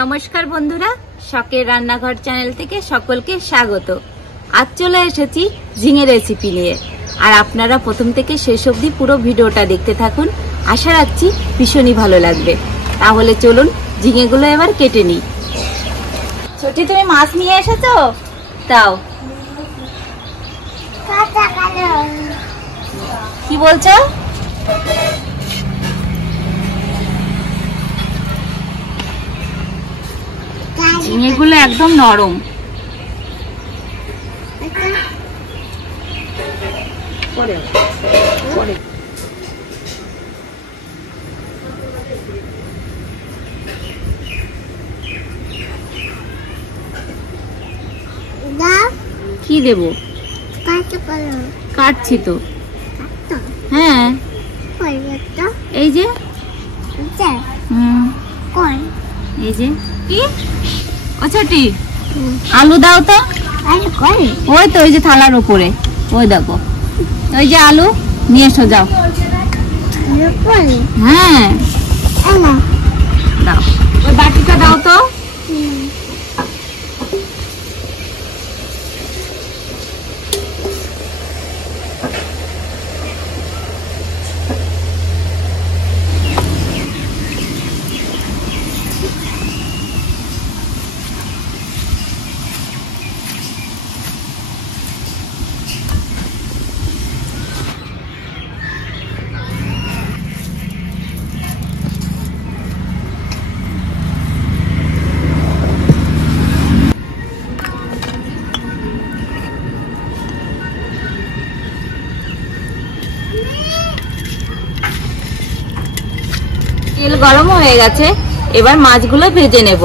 নমস্কার বন্ধুরা, শখের রান্নাঘর চ্যানেল থেকে সকলকে স্বাগত। আজ চলে এসেছি ঝিঙে রেসিপি নিয়ে। আর আপনারা প্রথম থেকে শেষ অবধি পুরো ভিডিওটা দেখতে থাকুন। আশা রাখছি ভীষণই ভালো লাগবে। তাহলে চলুন ঝিঙেগুলো এবার কেটে নিই। ছোটি, তুমি মাছ নিয়ে এসেছো? তাও কি বলছো? ঝিঙেগুলো একদম নরম। কি দেবো? কাটছি তো। হ্যাঁ, এই যে এই যে কি ও ছোটি, আলু দাও তো। ওই তো ওই যে থালার উপরে, ওই দেখো, ওই যে আলু নিয়ে এসো, যাও। হ্যাঁ দাও, ওই বাটিটা দাও তো। তেল গরম হয়ে গেছে, এবার মাছগুলো ভেজে নেব।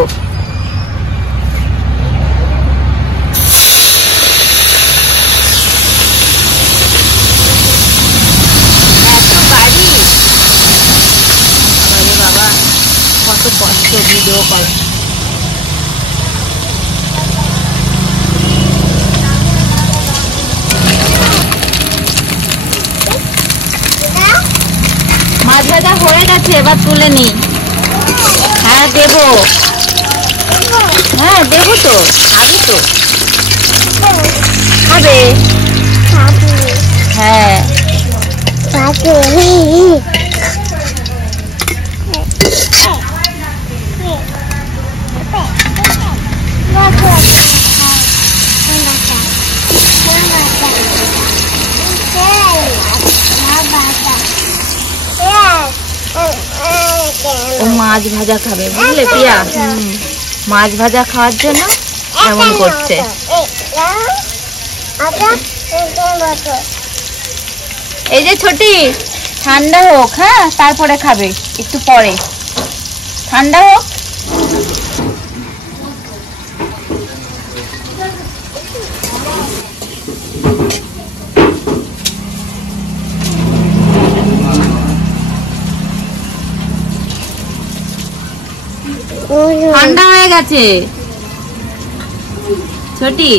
বাবা, কত কষ্ট ভিডিও করা। মাছ ভাজা হয়ে গেছে, এবার তুলে নি। হ্যাঁ দেবো, হ্যাঁ দেবো তো। খাবি তো? খাবে? হ্যাঁ ও মাছ ভাজা খাবে, বুঝলে পিয়া? মাছ ভাজা খাওয়ার জন্য এমন করছে। এই যে ছোটি, ঠান্ডা হোক, হ্যাঁ তারপরে খাবে, একটু পরে ঠান্ডা হোক। ঠান্ডা হয়ে গেছে ছোটি।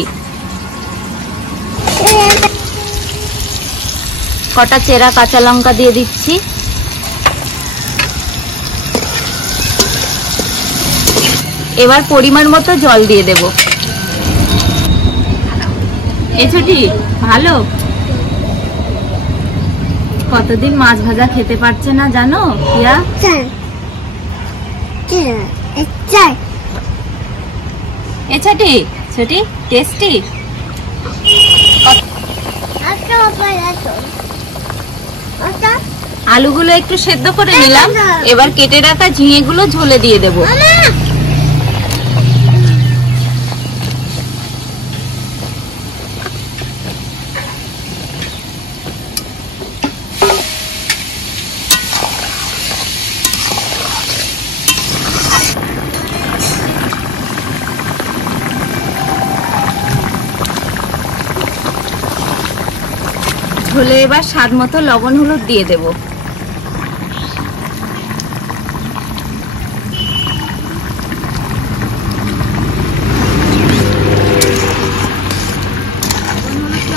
কটা চেরা কাঁচা লঙ্কা দিয়ে দিচ্ছি। এবার পরিমাণ মতো জল দিয়ে দেব। এ ছোটি, ভালো? কতদিন মাছ ভাজা খেতে পারছে না জানো পিয়া? এ ছোটি, ছোটি টেস্টি। আলুগুলো একটু সেদ্ধ করে নিলাম, এবার কেটে রাখা ঝিঙেগুলো ঝোলে দিয়ে দেবো। ঝোলে এবার স্বাদ মতো লবণ হলুদ দিয়ে দেব।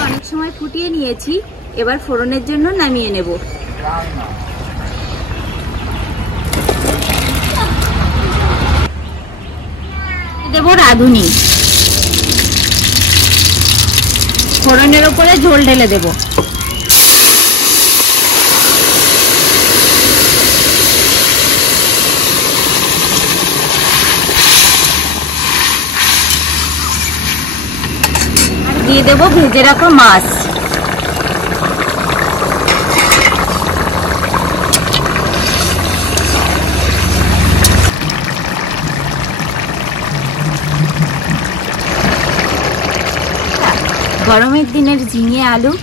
অনেক সময় ফুটিয়ে নিয়েছি, এবার ফোড়নের জন্য নামিয়ে নেব। দেব রাঁধুনি, ফোড়নের উপরে ঝোল ঢেলে দেব। আর দিয়ে দেব ভেজে রাখা মাছ। গরমের দিনের ঝিঙে আলু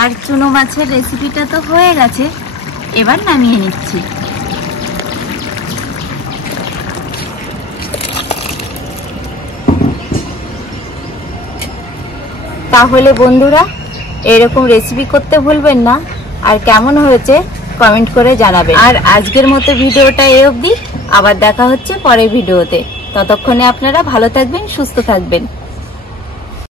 আর চুনো মাছের রেসিপিটা তো হয়ে গেছে, এবার নামিয়ে নিচ্ছি। তাহলে বন্ধুরা, এরকম রেসিপি করতে ভুলবেন না, আর কেমন হয়েছে কমেন্ট করে জানাবেন। আর আজকের মতো ভিডিওটা এই অবধি, আবার দেখা হচ্ছে পরের ভিডিওতে। ততক্ষণে আপনারা ভালো থাকবেন, সুস্থ থাকবেন।